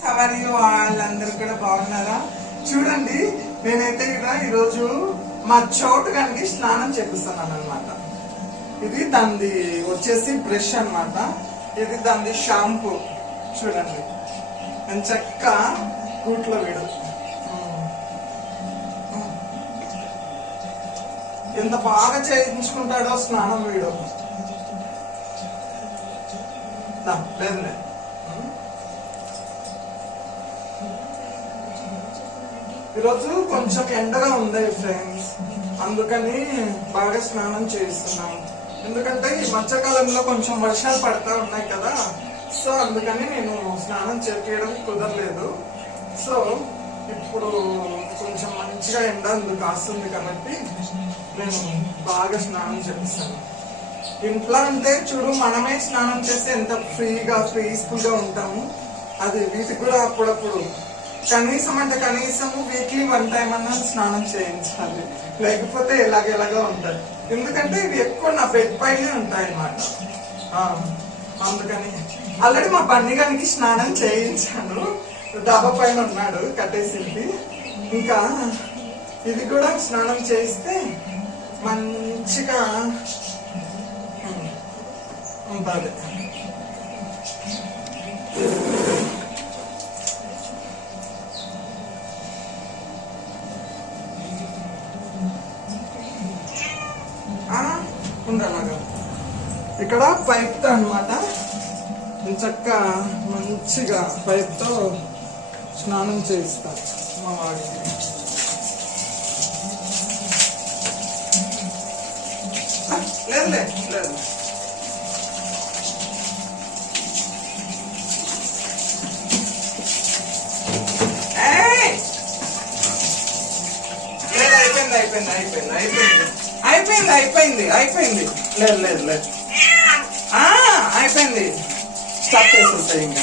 సవారి వాళ్ళందరూ కూడా బాగున్నారా? చూడండి, నేనైతే ఇక్కడ ఈరోజు మా చోటు గారికి స్నానం చేపిస్తున్నాను అనమాట. ఇది దాన్ని వచ్చేసి బ్రష్ అన్నమాట. ఇది దాన్ని షాంపూ. చూడండి నేను చక్క గూట్లో వీడు ఎంత బాగా చేయించుకుంటాడో స్నానం వీడు. లేదులే, ఈరోజు కొంచెం ఎండగా ఉంది ఫ్రెండ్స్, అందుకని బాగా స్నానం చేస్తున్నాను. ఎందుకంటే ఈ మధ్యకాలంలో కొంచెం వర్షాలు పడతా ఉన్నాయి కదా, సో అందుకని నేను స్నానం చేపించడం కుదరలేదు. సో ఇప్పుడు కొంచెం మంచిగా ఎండ కాస్తుంది కాబట్టి నేను బాగా స్నానం చేపిస్తాను. ఇంట్లో అంటే చూడు, మనమే స్నానం చేస్తే ఎంత ఫ్రీగా పీస్ఫుల్ గా ఉంటాము. అది వీటికి కూడా అప్పుడప్పుడు కనీసం వీక్లీ 1 టైం అన్నా స్నానం చేయించాలి, లేకపోతే ఎలాగెలాగా ఉంటాయి. ఎందుకంటే ఇవి ఎక్కువ నా బెడ్ పైనే ఉంటాయి అన్నమాట. అందుకని ఆల్రెడీ మా బండి గారికి స్నానం చేయించాను. డాబా పైన ఉన్నాడు కట్టేసింది. ఇంకా ఇది కూడా స్నానం చేస్తే మంచిగా ఉంటుంది. అలాగా ఇక్కడ పైప్ తో అనమాట చక్క మంచిగా పైప్ తో స్నానం చేయిస్తా మా వాడికి. లేదు లేదు, అయిపోయింది లేదు లేదు లేదు, అయిపోయింది. స్టాప్ చేసేస్తాయి ఇంకా.